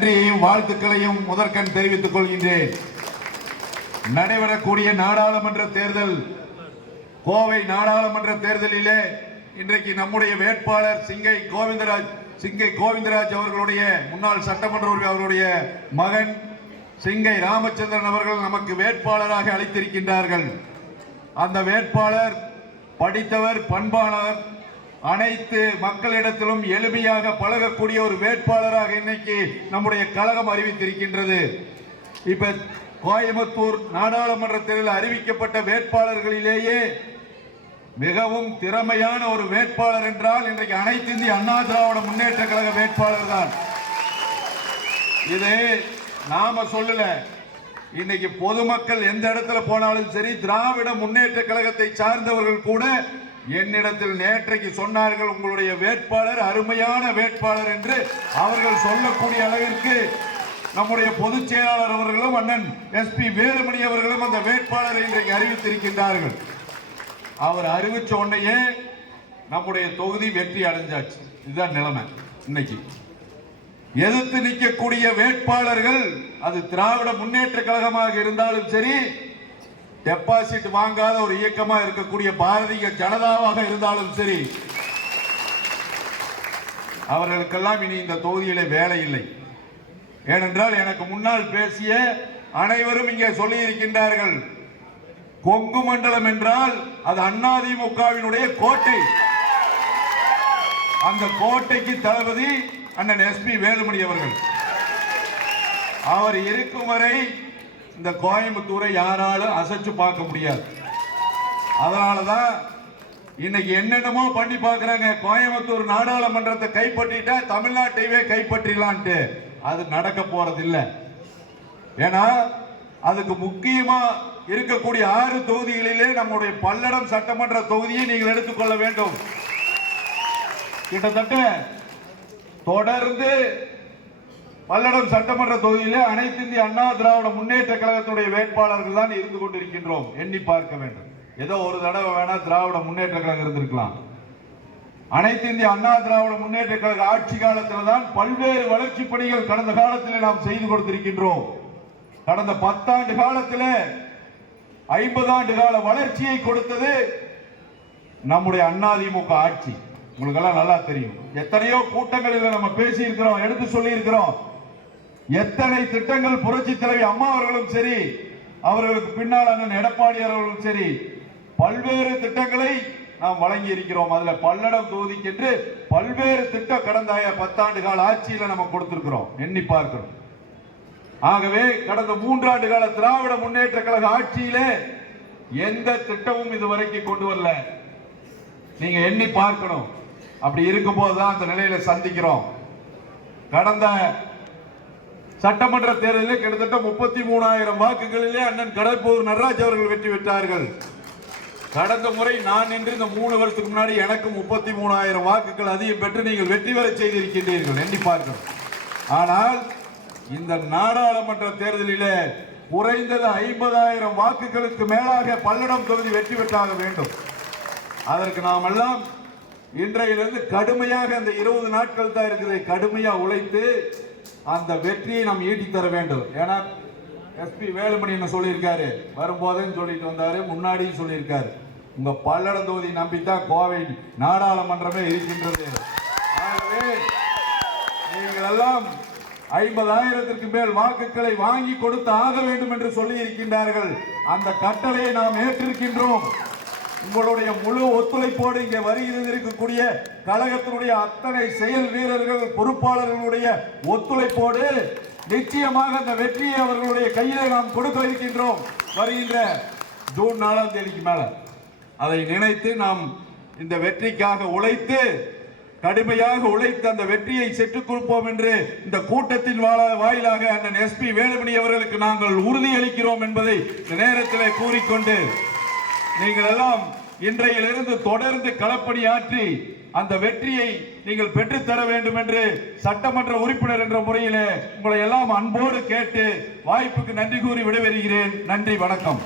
நன்றியையும் வாழ்த்துக்களையும் முதற்கண் தெரிவித்துக் கொள்கின்றேன். நடைபெறக்கூடிய நாடாளுமன்ற தேர்தல், கோவை நாடாளுமன்ற தேர்தலிலே இன்றைக்கு நம்முடைய வேட்பாளர் சிங்கை கோவிந்தராஜ் அவர்களுடைய முன்னாள் சட்டமன்ற உறுப்பினர் அவர்களுடைய மகன் சிங்கை ராமச்சந்திரன் அவர்கள் நமக்கு வேட்பாளராக அளித்திருக்கின்றார்கள். அந்த வேட்பாளர் படித்தவர், பண்பாளர், அனைத்து மக்களிடத்திலும் எளிமையாக பழகக்கூடிய ஒரு வேட்பாளராக இன்னைக்கு நம்முடைய கழகம் அறிவித்திருக்கின்றது. இப்ப கோயம்புத்தூர் நாடாளுமன்ற தேர்தலில் அறிவிக்கப்பட்ட வேட்பாளர்களிலேயே மிகவும் திறமையான ஒரு வேட்பாளர் என்றால் இன்றைக்கு அனைத்து இந்திய அண்ணா திராவிட முன்னேற்ற கழக வேட்பாளர் தான். இது நாம சொல்லல, இன்னைக்கு பொதுமக்கள் எந்த இடத்துல போனாலும் சரி, திராவிட முன்னேற்ற கழகத்தை சார்ந்தவர்கள் கூட என்னிடத்தில் நேற்றைக்கு சொன்னார்கள், உங்களுடைய வேட்பாளர் அருமையான வேட்பாளர் என்று அவர்கள் சொல்லக்கூடிய அளவிற்கு நம்முடைய பொதுச் செயலாளர் அவர்களும் அண்ணன் SP வேலுமணி அவர்களும் அந்த வேட்பாளரை இன்றைக்கு அறிவித்திருக்கின்றார்கள். அவர் அறிவிச்ச உடனேயே நம்முடைய தொகுதி வெற்றி அடைஞ்சாச்சு. இதுதான் நிலைமை. இன்னைக்கு எதிர்த்து நிற்கக்கூடிய வேட்பாளர்கள் அது திராவிட முன்னேற்ற கழகமாக இருந்தாலும் சரி, டெபாசிட் வாங்காத ஒரு இயக்கமா இருக்கக்கூடிய பாரதிய ஜனதாவாக இருந்தாலும் சரி, அவர்களுக்கெல்லாம் இனி இந்த தொகுதியிலே வேலை இல்லை. ஏனென்றால் எனக்கு முன்னால் பேசிய அனைவரும் இங்கே சொல்லி இருக்கின்றார்கள், கொங்கு மண்டலம் என்றால் அது அதிமுகவினுடைய கோட்டை. அந்த கோட்டைக்கு தளபதி அண்ணன் SP வேலுமணி அவர்கள். அவர் இருக்கும் வரை இந்த கோயம்புத்தூரை யாராலும் அசைச்சு பார்க்க முடியாது. அதனாலதான் இன்னைக்கு என்னென்னமோ பண்ணி பார்க்கிறாங்க. கோயம்புத்தூர் நாடாளுமன்றத்தை கைப்பற்றிட்டா தமிழ்நாட்டையே கைப்பற்றிடலான்ட்டு. அது நடக்க போறதில்லை. ஏன்னா அதுக்கு முக்கியமா இருக்கக்கூடிய 6 தொகுதிகளிலே நம்முடைய பல்லடம் சட்டமன்ற தொகுதியை நீங்கள் எடுத்துக்கொள்ள வேண்டும். கிட்டத்தட்ட தொடர்ந்து பல்லடம் சட்டமன்ற தொகுதியிலே அனைத்து இந்திய அண்ணா திராவிட முன்னேற்ற கழகத்துடைய வேட்பாளர்கள் தான் இருந்து கொண்டிருக்கின்றோம். எண்ணி பார்க்க வேண்டும். ஏதோ ஒரு தடவை வேணா திராவிட முன்னேற்ற கழகம் இருந்திருக்கலாம். அனைத்து இந்திய அண்ணா திராவிட முன்னேற்ற கழக ஆட்சி காலத்தில் தான் பல்வேறு வளர்ச்சி பணிகள் கடந்த காலத்தில் நாம் செய்து கொடுத்திருக்கின்றோம். கடந்த 10 ஆண்டு காலத்தில் 50 ஆண்டு கால வளர்ச்சியை கொடுத்தது நம்முடைய அதிமுக ஆட்சி. உங்களுக்கு எல்லாம் நல்லா தெரியும். எத்தனையோ கூட்டங்களில் நம்ம பேசி இருக்கிறோம், எடுத்து சொல்லி இருக்கிறோம். எத்தனை திட்டங்கள் புரட்சி தலைவி அம்மா அவர்களும் சரி, அவர்களுக்கு பின்னால் அண்ணன் எடப்பாடி அவர்களும் சரி, பல்வேறு திட்டங்களை நாம் வழங்கி இருக்கிறோம். அதுல பல்லடம் தொகுதிக்கு என்று பல்வேறு திட்டம் கடந்த 10 ஆண்டு கால ஆட்சியில நம்ம கொடுத்திருக்கிறோம். எண்ணி பார்க்கிறோம். ஆகவே கடந்த 3 ஆண்டு கால திராவிட முன்னேற்ற கழக ஆட்சியிலே எந்த திட்டமும் இதுவரைக்கும் கொண்டு வரல. நீங்க எண்ணி பார்க்கணும். அப்படி இருக்கும் போதுதான் அந்த நிலையில சந்திக்கிறோம். கடந்த சட்டமன்ற தேர்தலில் கிட்டத்தட்ட 33,000 வாக்குகளிலே அண்ணன் கடற்பூர் நடராஜ் அவர்கள் வெற்றி பெற்றார்கள். கடந்த முறை நான் நின்று இந்த 3 வருஷத்துக்கு முன்னாடி எனக்கு 33,000 வாக்குகள் அதிகம் பெற்று நீங்கள் வெற்றி பெற செய்திருக்கின்றீர்கள். எண்ணி பார்க்கணும். ஆனால் இந்த நாடாளுமன்ற தேர்தலிலே குறைந்தது 50,000 வாக்குகளுக்கு மேலாக பல்லடம் தொகுதி வெற்றி பெற்றாக வேண்டும். அதற்கு நாம் எல்லாம் இன்றையிலிருந்து கடுமையாக அந்த 20 நாட்கள் தான் இருக்குது, கடுமையா உழைத்து அந்த வெற்றியை நாம் ஈட்டி தர வேண்டும். ஏன்னா SP வேலுமணி என்ன சொல்லியிருக்காரு, வரும்போதுன்னு சொல்லிட்டு வந்தாரு, முன்னாடியும் சொல்லியிருக்காரு, உங்க பல்லடம் தொகுதி நம்பித்தான் கோவை நாடாளுமன்றமே இருக்கின்றது. ஆகவே நீங்கள் எல்லாம் 50,000க்கு மேல் வாக்குகளை வாங்கி கொடுத்து ஆக வேண்டும் என்று சொல்லி இருக்கின்றார்கள். அந்த கட்டளையை நாம் ஏற்றிருக்கின்றோம். உங்களுடைய முழு ஒத்துழைப்போடு இங்கே வருகிறது இருக்கக்கூடிய கழகத்தினுடைய அத்தனை செயல் வீரர்கள், பொறுப்பாளர்களுடைய ஒத்துழைப்போடு நிச்சயமாக அந்த வெற்றியை அவர்களுடைய கையிலே நாம் கொடுக்க இருக்கின்றோம். வருகின்ற ஜூன் 4ஆம் தேதிக்கு மேல அதை நினைத்து நாம் இந்த வெற்றிக்காக உழைத்து, கடுமையாக உழைத்து அந்த வெற்றியை செற்றுக் கொடுப்போம் என்று இந்த கூட்டத்தின் வாயிலாக அண்ணன் SP வேலுமணி அவர்களுக்கு நாங்கள் உறுதியளிக்கிறோம் என்பதை இந்த நேரத்தில் கூறிக்கொண்டு, நீங்கள் எல்லாம் இன்றையிலிருந்து தொடர்ந்து களப்பணியாற்றி அந்த வெற்றியை நீங்கள் பெற்றுத்தர வேண்டும் என்று சட்டமன்ற உறுப்பினர் என்ற முறையிலே உங்களை எல்லாம் அன்போடு கேட்டு வாய்ப்புக்கு நன்றி கூறி விடைபெறுகிறேன். நன்றி, வணக்கம்.